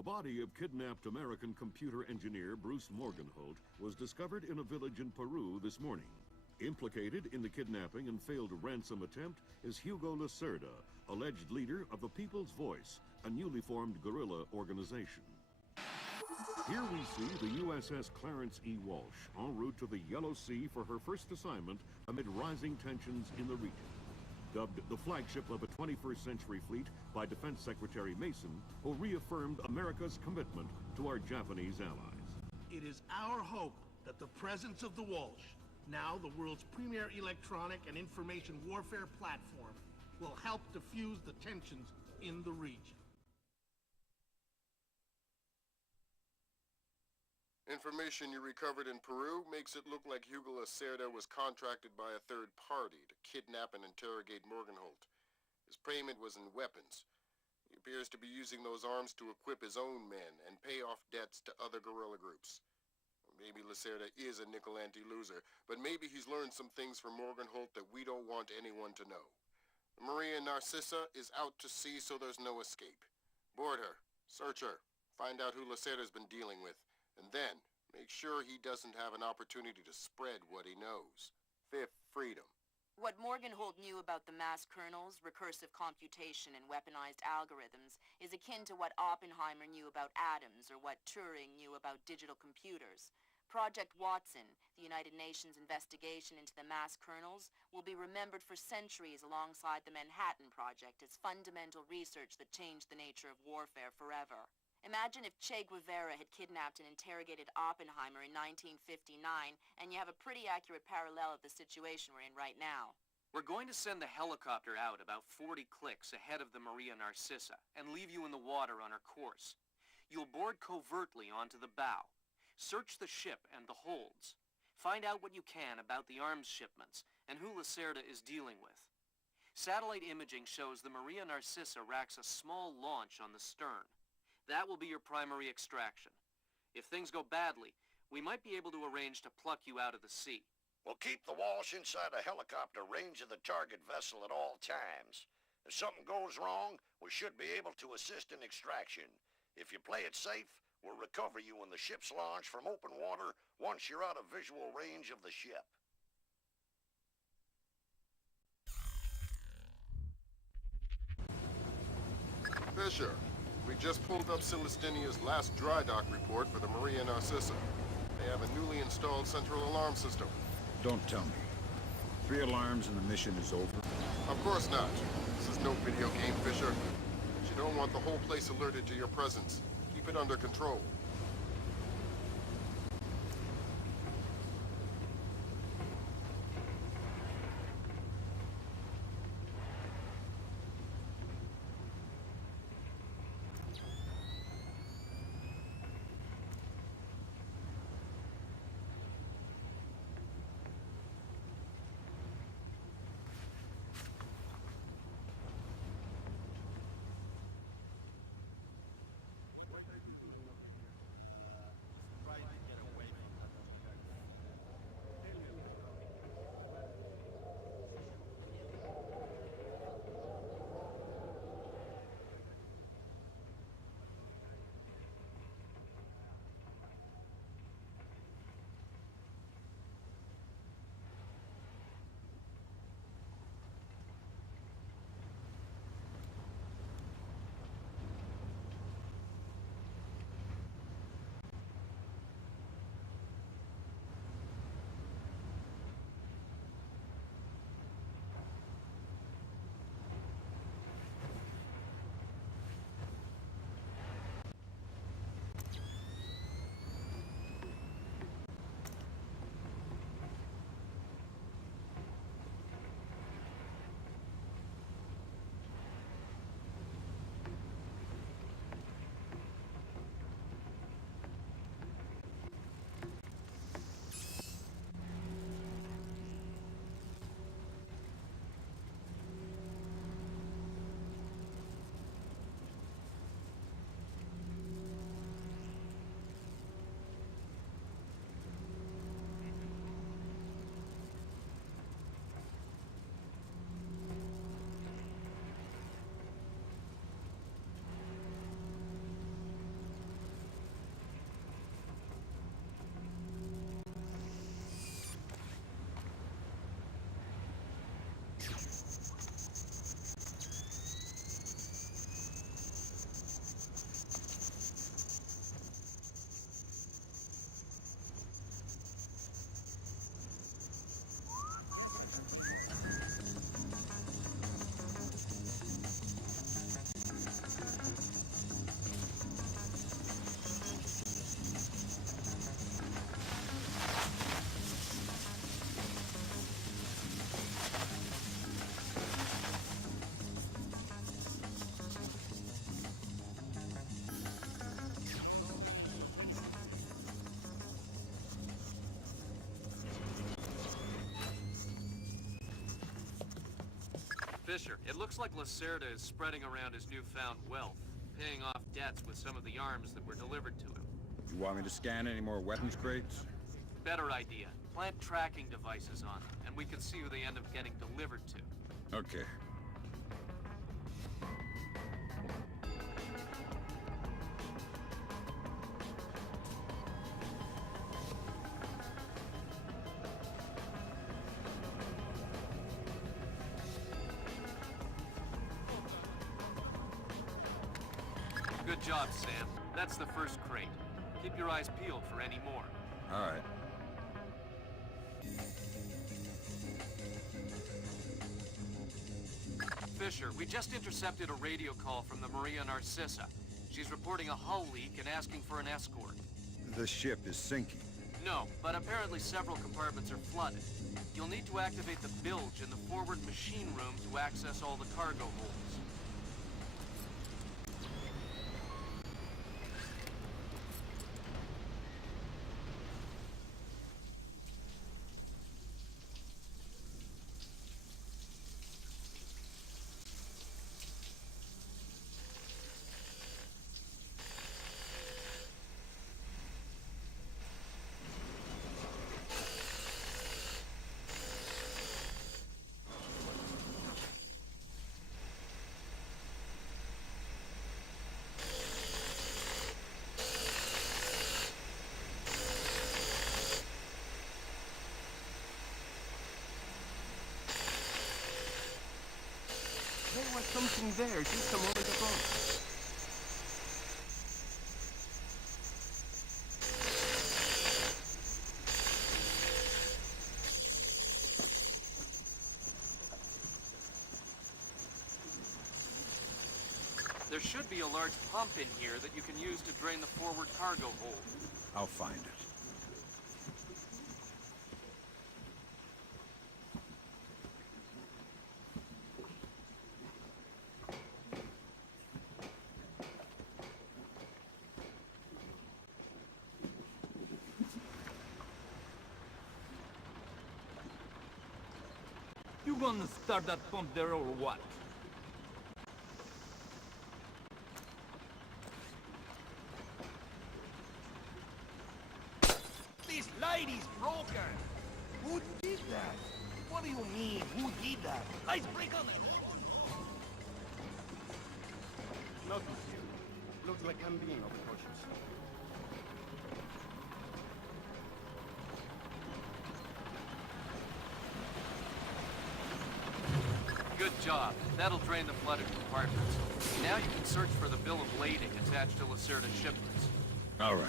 The body of kidnapped American computer engineer Bruce Morgenholt was discovered in a village in Peru this morning. Implicated in the kidnapping and failed ransom attempt is Hugo Lacerda, alleged leader of the People's Voice, a newly formed guerrilla organization. Here we see the USS Clarence E. Walsh en route to the Yellow Sea for her first assignment amid rising tensions in the region. Dubbed the flagship of a 21st century fleet by Defense Secretary Mason, who reaffirmed America's commitment to our Japanese allies. It is our hope that the presence of the Walsh, now the world's premier electronic and information warfare platform, will help diffuse the tensions in the region. Information you recovered in Peru makes it look like Hugo Lacerda was contracted by a third party to kidnap and interrogate Morgenholt. His payment was in weapons. He appears to be using those arms to equip his own men and pay off debts to other guerrilla groups. Maybe Lacerda is a nickel-ante loser, but maybe he's learned some things from Morgenholt that we don't want anyone to know. The Maria Narcissa is out to sea, so there's no escape. Board her, search her, find out who Lacerda's been dealing with. And then, make sure he doesn't have an opportunity to spread what he knows. Fifth, freedom. What Morgenholt knew about the mass kernels, recursive computation, and weaponized algorithms is akin to what Oppenheimer knew about atoms or what Turing knew about digital computers. Project Watson, the United Nations investigation into the mass kernels, will be remembered for centuries alongside the Manhattan Project as fundamental research that changed the nature of warfare forever. Imagine if Che Guevara had kidnapped and interrogated Oppenheimer in 1959, and you have a pretty accurate parallel of the situation we're in right now. We're going to send the helicopter out about 40 clicks ahead of the Maria Narcissa and leave you in the water on her course. You'll board covertly onto the bow. Search the ship and the holds. Find out what you can about the arms shipments and who Lacerda is dealing with. Satellite imaging shows the Maria Narcissa racks a small launch on the stern. That will be your primary extraction. If things go badly, we might be able to arrange to pluck you out of the sea. We'll keep the Walsh inside a helicopter range of the target vessel at all times. If something goes wrong, we should be able to assist in extraction. If you play it safe, we'll recover you when the ship's launched from open water once you're out of visual range of the ship. Fisher, we just pulled up Celestinia's last dry dock report for the Maria Narcissa. They have a newly installed central alarm system. Don't tell me. 3 alarms and the mission is over? Of course not. This is no video game, Fisher. But you don't want the whole place alerted to your presence. Keep it under control. Fisher, it looks like Lacerda is spreading around his newfound wealth, paying off debts with some of the arms that were delivered to him. You want me to scan any more weapons crates? Better idea. Plant tracking devices on them, and we can see who they end up getting delivered to. Okay. Good job, Sam. That's the first crate. Keep your eyes peeled for any more. All right. Fisher, we just intercepted a radio call from the Maria Narcissa. She's reporting a hull leak and asking for an escort. The ship is sinking. No, but apparently several compartments are flooded. You'll need to activate the bilge in the forward machine room to access all the cargo holds. There was something there just a moment ago. There should be a large pump in here that you can use to drain the forward cargo hold. I'll find it. You gonna start that pump there or what? This light is broken! Who did that? What do you mean, who did that? Lights break on it! Nothing here. Looks like I'm being cautious. Good job. That'll drain the flooded compartments. Now you can search for the bill of lading attached to Lacerda's shipments. All right.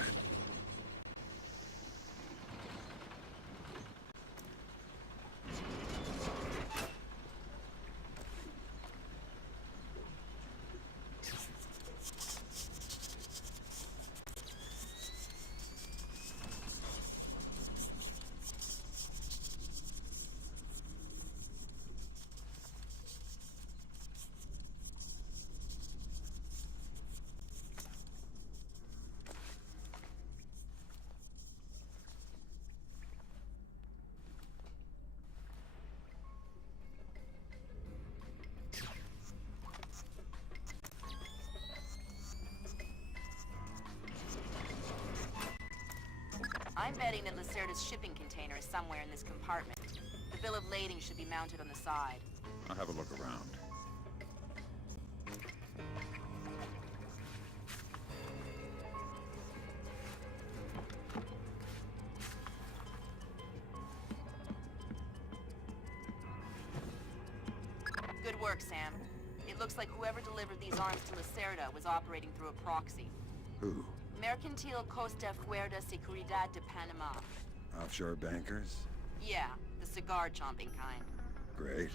I'm betting that Lacerda's shipping container is somewhere in this compartment. The bill of lading should be mounted on the side. I'll have a look around. Good work, Sam. It looks like whoever delivered these arms to Lacerda was operating through a proxy. Who? Mercantil Costa Fuerza Seguridad de Panama. Offshore bankers? Yeah, the cigar-chomping kind. Great.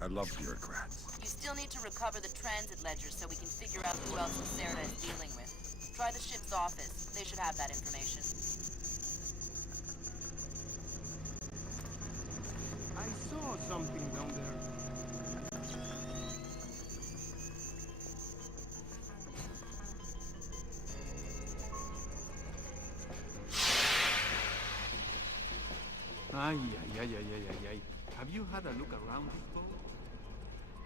I love bureaucrats. You still need to recover the transit ledgers so we can figure out who else Lacerda is dealing with. Try the ship's office. They should have that information. I saw something down there. Ay, ay, ay, ay, ay, ay, ay. Have you had a look around this boat?